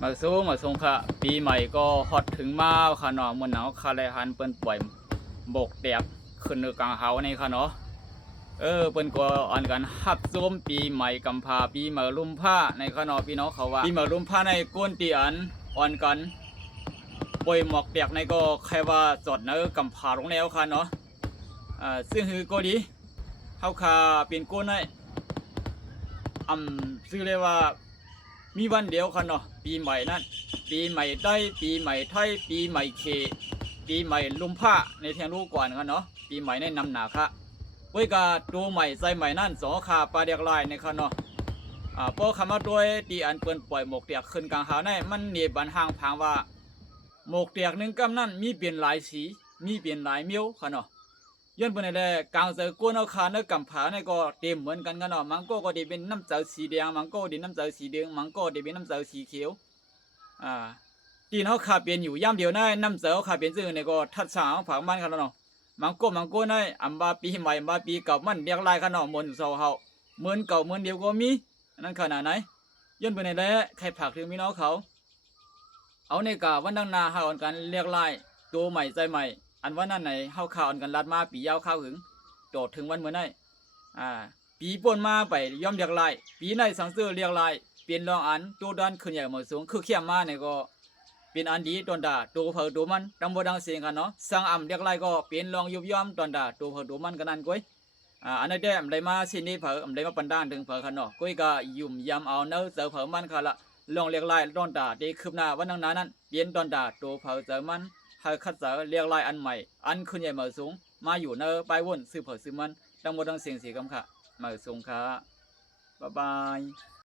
มาสู้มาสงค่ะปีใหม่ก็ฮอตถึงมาค่ะเนาะมวนหนาวคาแลฮันเปิ้นปล่อยบกแตกขึ้นกลางเฮานี่ค่ะเนาะเปิ้นก็อันกันฮับซุมปีใหม่กำพาปีใหม่ลุมผ้าในค่ะเนาะพี่น้องเขาว่าปีใหม่ลุมผ้าในก้นตีอันอ่อนกันปล่อยหมอกแตกในก็ใครว่าจดเนอกำพาลงแล้วค่ะเนาะซึ่งคือก็ดีเฮาคาเป็นก้นในซื้อเลยว่ามีวันเดียวค่ะเนาะปีใหม่นั่นปีใหม่ได้ปีใหม่ไทยปีใหม่เคปีใหม่ลุมผ้าในเทียงรู้ก่อนค่ะเนาะปีใหม่ในนำหนาค่ะเว้ยกาตัวใหม่ใส่ใหม่นั่นสอขาปลาเดียกลายในค่ะเนาะพอคำว่าด้วยตีอันเปิ้นปล่อยหมกเตียกขึ้นกลางหาในมันเนียบันห่างพางว่าหมกเตียกหนึ่งกำนั่นมีเปลี่ยนหลายสีมีเปลี่ยนหลายเมียวค่ะเนาะย้อนไปในแหละกลางเสือก้นเอาขาเนื้อกำผาในก็เต็มเหมือนกันกันเนาะมังก็ดีเป็นน้ำเสือสีแดงมังก็ดีน้ำเสือสีแดงมังก็ดีเป็นน้ำเสือสีเขียวที่เขาขาเปลี่ยนอยู่ย่ำเดียวได้น้ำเสือขาเปลี่ยนซึ่งในก็ทัดสาวผักมันกันเนาะมังก็ได้อันบาปีใหม่บาปีเก่ามันเรียกลายกันเนาะมนเสาเฮาเหมือนเก่าเหมือนเดียวก็มีนั่นขนาดไหนย้อนไปในแหละใครผักถึงมีน้องเขาเอาในกาวันดังนาหาอ่อนกันเรียกลายตัวใหม่ใจใหม่อันว่านั่นไหนเฮาข่าวอันกันลัดมาปียาวข้าวหึงโดดถึงวันเมื่อไหร่ปีป่นมาไปย่อมเรียกลายปีในสังเสือเรียกลายเปลี่ยนรองอันตัวดันขึ้นใหญ่หมดสูงคือเขี้ยมมาเนี่ยก็เป็นอันดีตอนด่าตัวเผอตัวมันดังบ่ดังเสียงกันเนาะสังอ่ำเรียกลายก็เปลี่ยนรองยุบย่อมตอนด่าตัวเผอตัวมันกันนั่นก้อยอันนั้นได้อะไรมาสินี้เผออะไรมาปันด้านถึงเผอขันเนาะก้อยก็ยุ่มยำเอาเนื้อเสือเผอมันค่ะละลองเรียกลายตอนด่าได้คืบหน้าวันนั้นนั้นเปลี่ยนตอนด่าตัวเผอเสือมันให้คัดเสือเรียกลายอันใหม่อันขึ้นใหญ่เหมือสูงมาอยู่เนอไปวนซื้อเผอซื้อมันดังบ่ดังเสียงสีกำค่ะเหมือสูงค่ะบ๊ายบาย